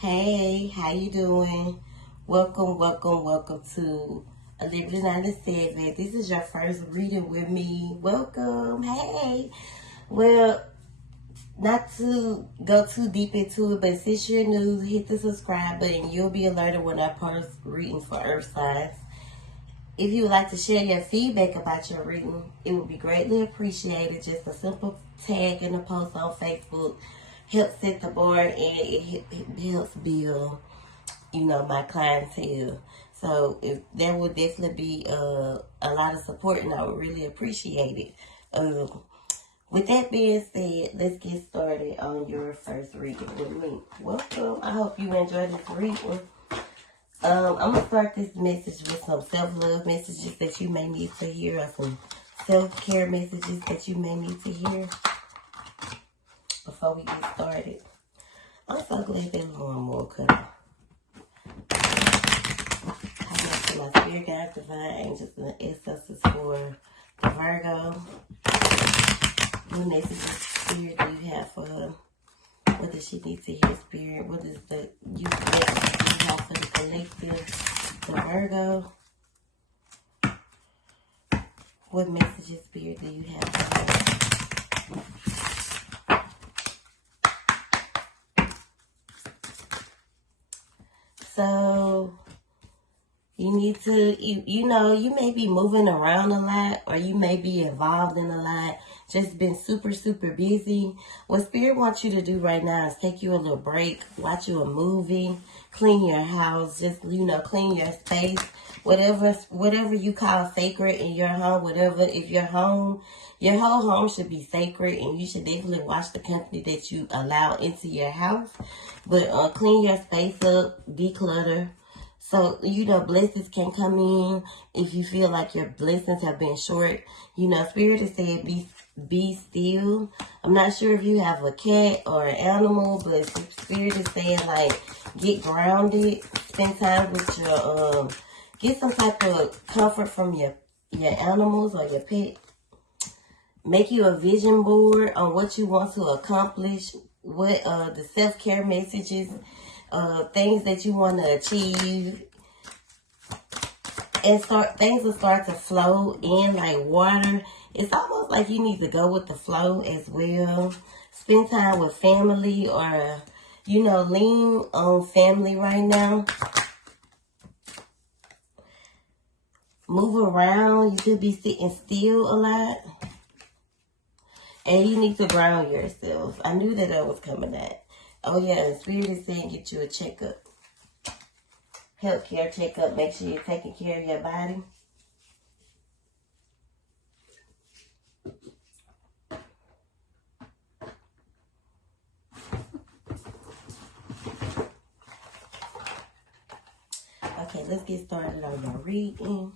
Hey, how you doing? Welcome to A Liberty 97. This is your first reading with me. Welcome. Hey. Well, not to go too deep into it, but since you're new, hit the subscribe button. You'll be alerted when I post reading for Earth signs. If you would like to share your feedback about your reading, it would be greatly appreciated. Just a simple tag in the post on Facebook helps set the bar and it helps build, my clientele. So if there would definitely be a lot of support, and I would really appreciate it. With that being said, let's get started on your first reading with me. Welcome. I hope you enjoyed this reading. I'm going to start this message with some self-love messages that you may need to hear, or some self-care messages that you may need to hear before we get started. I'm so glad that lawnmower cut off. To my spirit guides, divine angels, and ancestors for the Virgo. What messages, spirit, do you have for her? What does she need to hear, spirit? What is the message you have for the collective, the Virgo? What messages, spirit, do you have for her? So, you need to, you may be moving around a lot, or you may be involved in a lot, just been super, super busy. What Spirit wants you to do right now is take you a little break, watch you a movie, clean your house, just, clean your space, whatever you call sacred in your home, if your home, your whole home should be sacred, and you should definitely watch the company that you allow into your house. But clean your space up, declutter. So, blessings can come in if you feel like your blessings have been short. Spirit is saying be still. I'm not sure if you have a cat or an animal, but Spirit is saying, like, get grounded. Spend time with your, get some type of comfort from your animals or your pet. Make you a vision board on what you want to accomplish, what the self-care messages, things that you want to achieve, and things will start to flow in like water. It's almost like you need to go with the flow as well. Spend time with family, or lean on family right now. Move around. You could be sitting still a lot. And you need to ground yourself. I knew that was coming at. Oh yeah, and Spirit is saying get you a checkup. Healthcare checkup. Make sure you're taking care of your body. Okay, let's get started on your reading.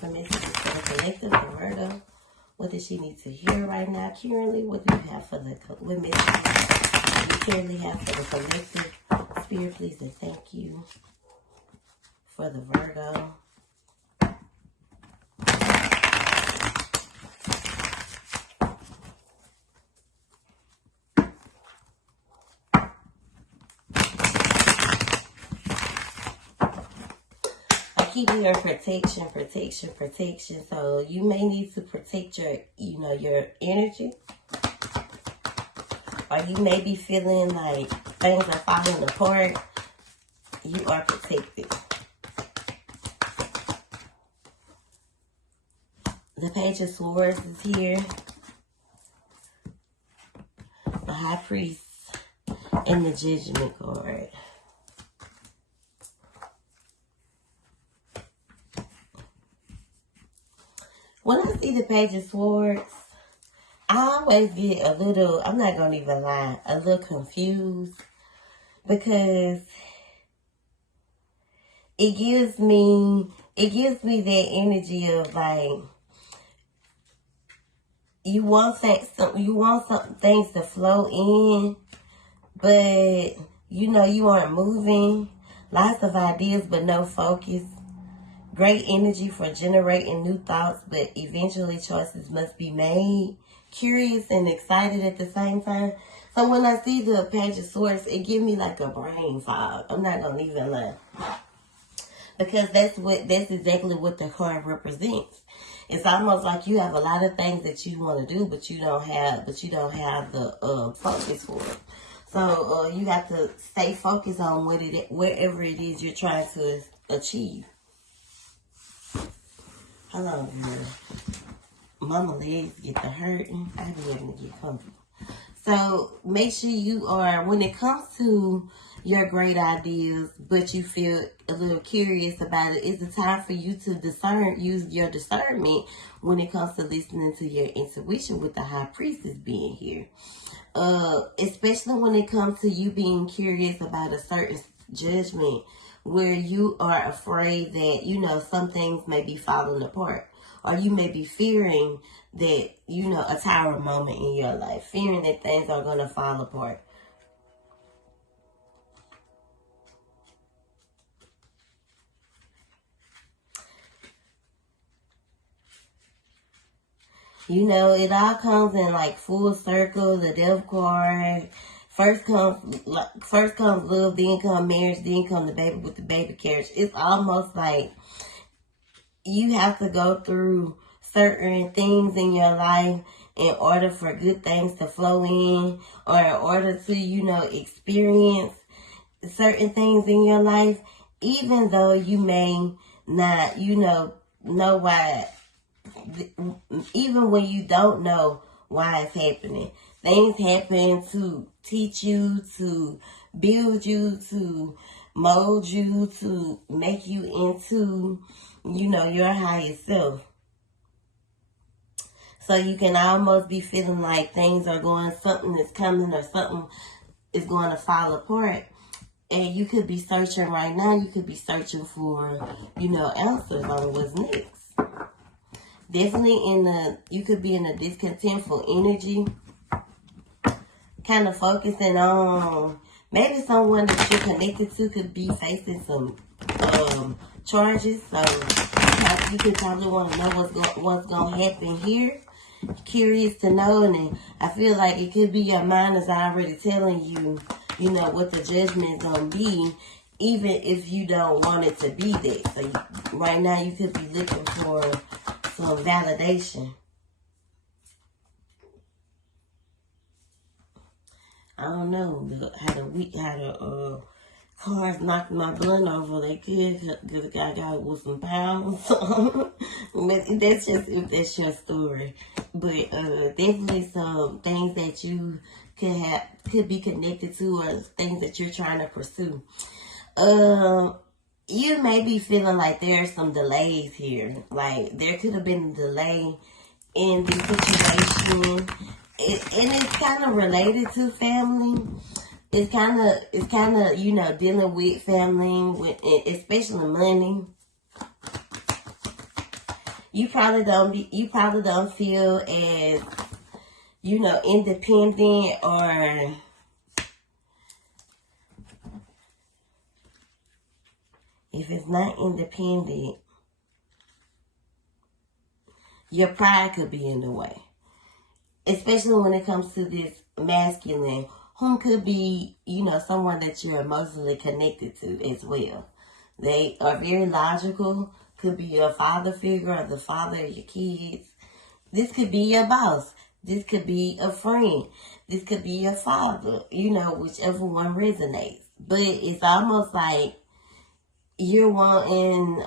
Some messages for the collective, for Virgo. What does she need to hear right now currently? What do you have for the what messages you currently have for the collective? Spirit, please and thank you for the Virgo. Keep hearing protection. So you may need to protect your, your energy. Or you may be feeling like things are falling apart. You are protected. The Page of Swords is here. The High Priest and the Judgment card. When I see the Page of Swords, I always get a little, I'm not going to even lie, a little confused, because it gives me that energy of like, you want some things to flow in, but you aren't moving. Lots of ideas, but no focus. Great energy for generating new thoughts, but eventually choices must be made. Curious and excited at the same time. So when I see the Page of Swords, it gives me like a brain fog. I'm not gonna even lie, because that's exactly what the card represents. It's almost like you have a lot of things that you want to do, but you don't have the focus for it. So you have to stay focused on wherever it is you're trying to achieve. Hold on, girl. Mama legs get to hurting. I be letting it get comfortable. So make sure you are, when it comes to your great ideas, but you feel a little curious about it, it's a time for you to use your discernment when it comes to listening to your intuition with the High Priestess being here. Especially when it comes to you being curious about a certain judgment where you are afraid that, you know, some things may be falling apart. Or you may be fearing that, you know, a tower moment in your life. Fearing that things are going to fall apart. You know, it all comes in like full circle. The Death card. First comes love, then comes marriage, then comes the baby with the baby carriage. It's almost like you have to go through certain things in your life in order for good things to flow in, or in order to, you know, experience certain things in your life, even though you may not, you know why, even when you don't know why it's happening. Things happen to teach you, to build you, to mold you, to make you into, you know, your highest self. So you can almost be feeling like things are something is coming or something is going to fall apart. And you could be searching right now. You could be searching for, you know, answers on what's next. Definitely you could be in a discontentful energy. Kind of focusing on maybe someone that you're connected to could be facing some charges. So you could probably want to know what's going to happen here. Curious to know, and I feel like it could be your mind is already telling you, you know, what the judgment is going to be, even if you don't want it to be that. So right now you could be looking for some validation. I don't know how the cars knocked my blunt over. They could, because I got with some pounds. But that's just if that's your story. But definitely some things that you could be connected to, or things that you're trying to pursue. You may be feeling like there's some delays here. Like there could have been a delay in this situation. And it's kind of related to family. It's kind of, you know, dealing with family, especially money. You probably don't feel as, you know, independent, or if it's not independent, your pride could be in the way. Especially when it comes to this masculine, whom could be, you know, someone that you're emotionally connected to as well. They are very logical. Could be your father figure or the father of your kids. This could be your boss. This could be a friend. This could be your father. You know, whichever one resonates. But it's almost like you're wanting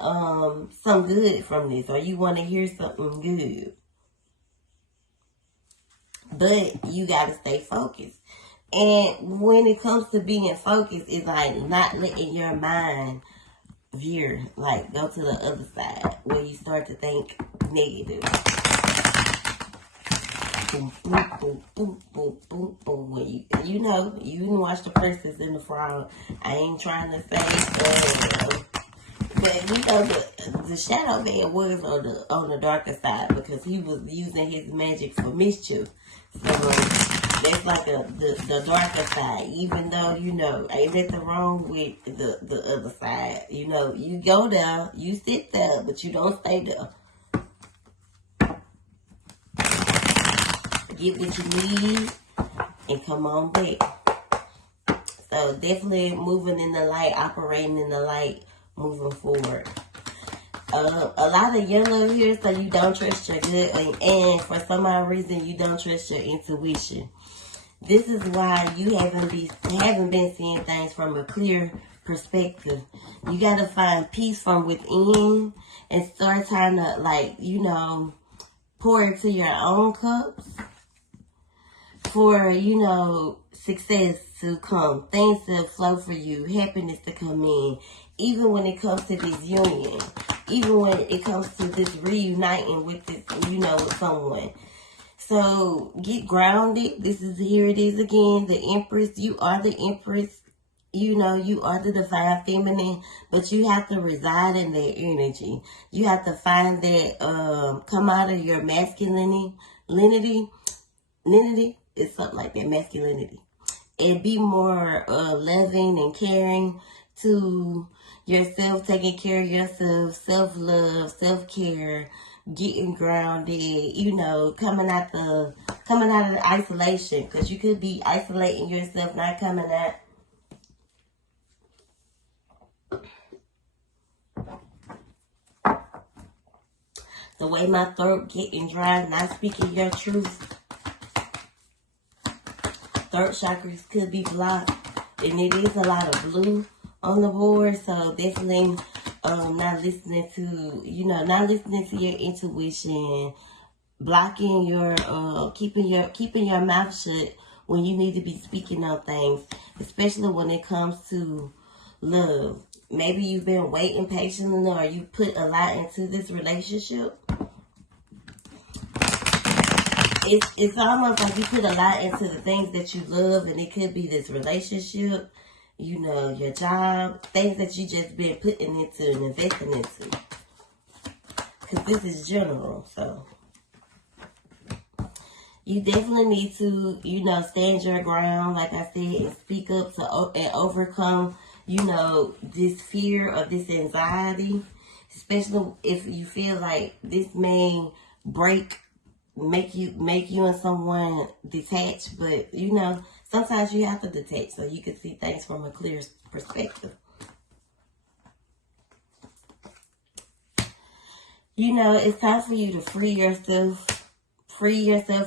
some good from this, or you want to hear something good. But you got to stay focused. And when it comes to being focused, it's like not letting your mind veer, like go to the other side where you start to think negative. Boom, boom, boom, boom, boom, boom, boom. When you know, you didn't watch The Princess and the Frog. I ain't trying to say, but you know, the Shadow Man was on the darker side, because he was using his magic for mischief. So that's like the darker side. Even though, you know, ain't nothing wrong with the other side. You know, you go there, you sit there, but you don't stay there. Get what you need, and come on back. So definitely moving in the light, operating in the light, moving forward. A lot of yellow here, so you don't trust your gut, and for some odd reason you don't trust your intuition. This is why you haven't been seeing things from a clear perspective. You got to find peace from within and start trying to, like, you know, pour into your own cups for, you know, success to come, things to flow for you, happiness to come in. Even when it comes to this union, even when it comes to this reuniting with this, you know, with someone. So get grounded. Here it is again, the Empress. You are the Empress. You know, you are the divine feminine, but you have to reside in that energy. You have to find that, come out of your masculinity. It's something like that, masculinity. And be more loving and caring to yourself, taking care of yourself, self-love, self-care, getting grounded, you know, coming out of the isolation, because you could be isolating yourself, not coming out. The way my throat getting dry, not speaking your truth. Throat chakras could be blocked, and it is a lot of blue on the board, so definitely not listening to your intuition, blocking your keeping your mouth shut when you need to be speaking on things, especially when it comes to love. Maybe you've been waiting patiently, or you put a lot into this relationship. It's almost like you put a lot into the things that you love, and it could be this relationship, you know, your job, things that you just been putting into and investing into. Because this is general, so you definitely need to, you know, stand your ground, like I said, and speak up and overcome, you know, this fear or this anxiety, especially if you feel like this may make you and someone detached. But, you know, sometimes you have to detach so you can see things from a clear perspective. You know, it's time for you to free yourself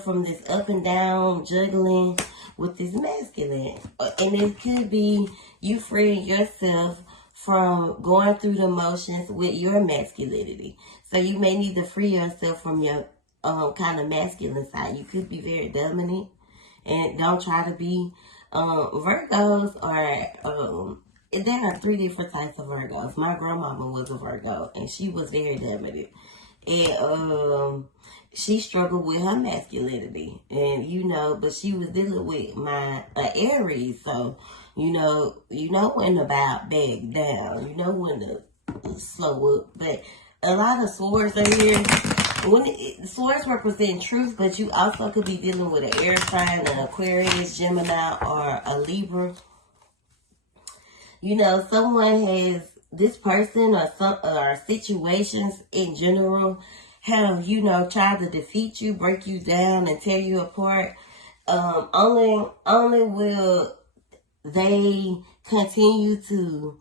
from this up and down juggling with this masculine. And it could be you freeing yourself from going through the motions with your masculinity. So you may need to free yourself from your kind of masculine side. You could be very dominant, and don't try to be Virgos are there are 3 different types of Virgos. My grandmama was a Virgo, and she was very dominant, and she struggled with her masculinity, and you know, but she was dealing with my Aries, so you know when to back down, you know when to slow up. But a lot of swords are here. Swords represent truth, but you also could be dealing with an air sign, an Aquarius, Gemini, or a Libra. You know, someone has, this person or situations in general have, you know, tried to defeat you, break you down, and tear you apart. Only will they continue to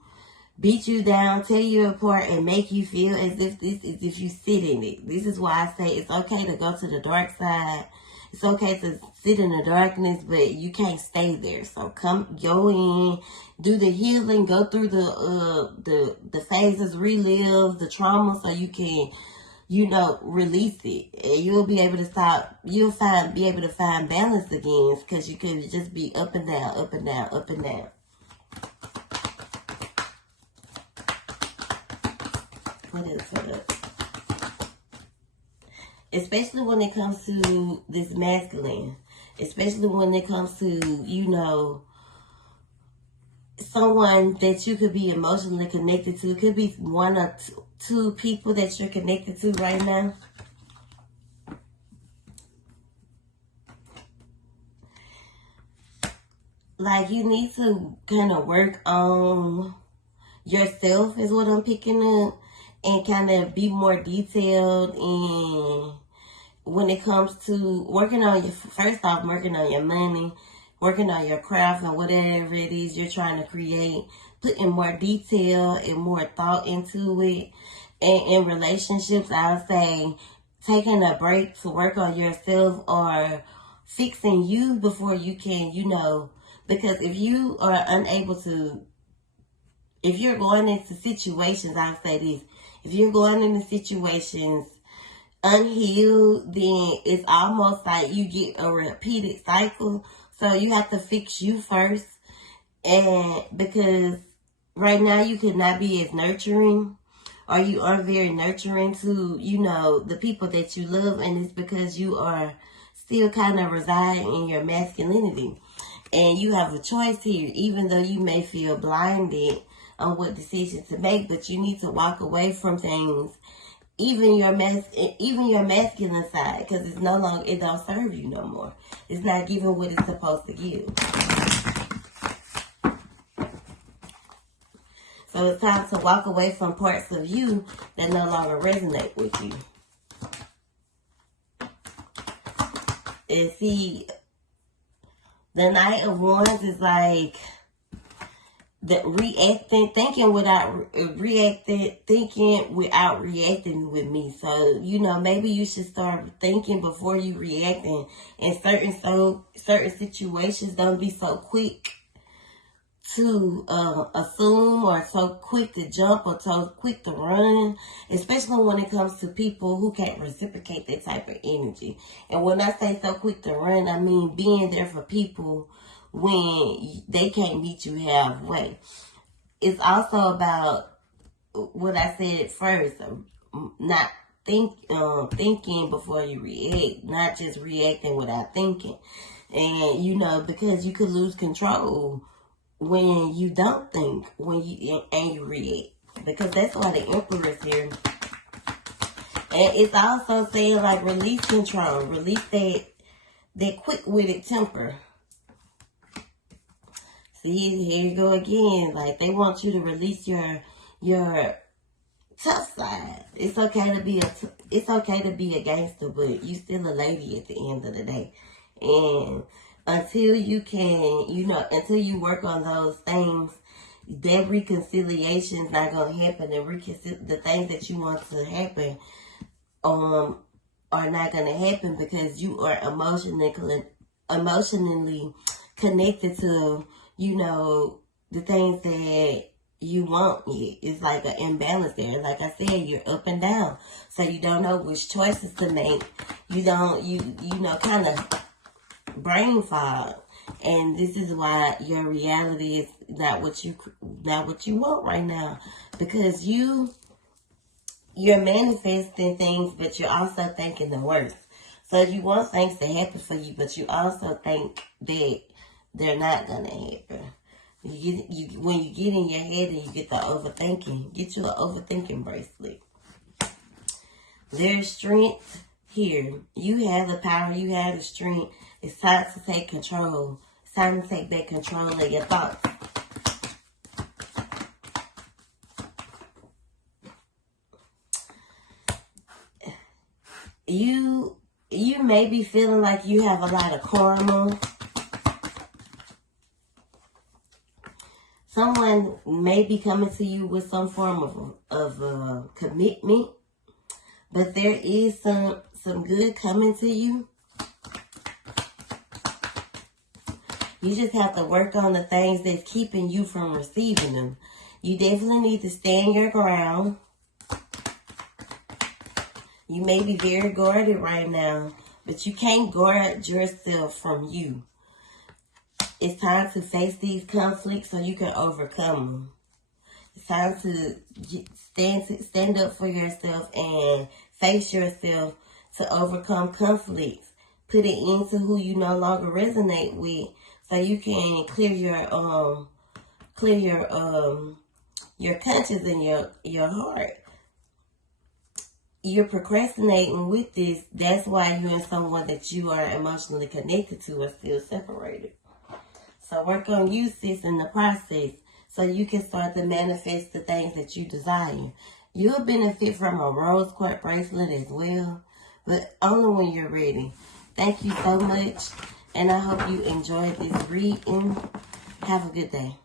beat you down, tear you apart, and make you feel as if you sit in it. This is why I say it's okay to go to the dark side. It's okay to sit in the darkness, but you can't stay there. So go in, do the healing, go through the phases, relive the trauma, so you can, you know, release it, and you'll be able to stop. Be able to find balance again, because you could just be up and down, up and down, up and down. What else? Especially when it comes to this masculine. Especially when it comes to, you know, someone that you could be emotionally connected to. It could be 1 or 2 people that you're connected to right now. Like, you need to kind of work on yourself is what I'm picking up. And kind of be more detailed in when it comes to working on your, first off, working on your money, working on your craft and whatever it is you're trying to create, putting more detail and more thought into it. And in relationships, I would say taking a break to work on yourself or fixing you before you can, because if you are unable to, if you're going into situations, I'll say this, if you're going into situations unhealed, then it's almost like you get a repeated cycle. So you have to fix you first. And because right now you could not be as nurturing, or you are very nurturing to, the people that you love. And it's because you are still kind of residing in your masculinity. And you have a choice here, even though you may feel blinded on what decision to make, but you need to walk away from things, even your masculine side, because it don't serve you no more. It's not giving what it's supposed to give. So it's time to walk away from parts of you that no longer resonate with you. And see, the Knight of Wands is like thinking without reacting with me. So, maybe you should start thinking before you react. And in certain situations, don't be so quick to assume, or so quick to jump, or so quick to run, especially when it comes to people who can't reciprocate that type of energy. And when I say so quick to run, I mean being there for people when they can't meet you halfway. It's also about what I said first, not thinking before you react, not just reacting without thinking. And because you could lose control when you don't think, when you react, because that's why the Emperor is here. And it's also saying like release control, release that quick-witted temper. See, here you go again. Like, they want you to release your tough side. It's okay to be a gangster, but you still a lady at the end of the day. And until you can, until you work on those things, that reconciliation's not gonna happen. And the things that you want to happen, are not gonna happen, because you are emotionally connected to, the things that you want. It's like an imbalance there. Like I said, you're up and down. So you don't know which choices to make. You kind of brain fog. And this is why your reality is not what you want right now. Because you're manifesting things, but you're also thinking the worst. So you want things to happen for you, but you also think that they're not gonna happen. When you get in your head and you get the overthinking, get you an overthinking bracelet. There's strength here. You have the power. You have the strength. It's time to take control. It's time to take back control of your thoughts. You may be feeling like you have a lot of karma. Someone may be coming to you with some form of commitment, but there is some good coming to you. You just have to work on the things that's keeping you from receiving them. You definitely need to stand your ground. You may be very guarded right now, but you can't guard yourself from you. It's time to face these conflicts so you can overcome them. It's time to stand up for yourself and face yourself to overcome conflicts. Put it into who you no longer resonate with, so you can clear your conscience and your heart. You're procrastinating with this. That's why you and someone that you are emotionally connected to are still separated. So work on you, sis, in the process, so you can start to manifest the things that you desire. You'll benefit from a rose quartz bracelet as well, but only when you're ready. Thank you so much. And I hope you enjoyed this reading. Have a good day.